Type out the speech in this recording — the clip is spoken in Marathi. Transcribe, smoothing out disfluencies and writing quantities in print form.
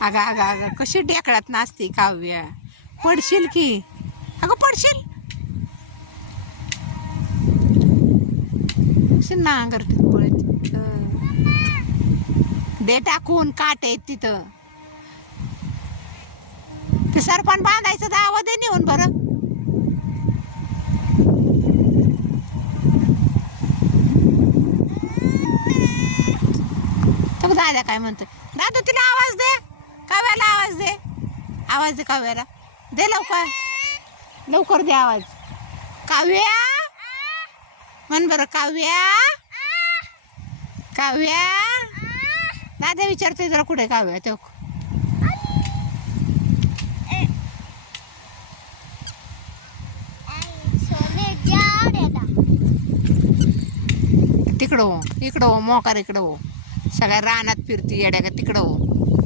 अगं अगं अगं कशी ढेकळत नाचते काव्या. पडशील की. अगं पडशील. कशी नांगरतीत पळत. दे टाकून काट आहेत तिथं. ते सरपण बांधायचं दावा दे नेऊन बरं. तो दादा काय म्हणतोय. दादू तिला आवाज दे. काव्याला आवाज दे. आवाज दे काव्याला. दे लवकर. लवकर दे आवाज. काव्या म्हण बरं. काव्या. काव्या. दादा विचारतोय जरा कुठे काव्या तो. तिकडं हो. इकडं हो. मोकार इकडं हो. सगळ्या रानात फिरती येड्या का तिकडं हो.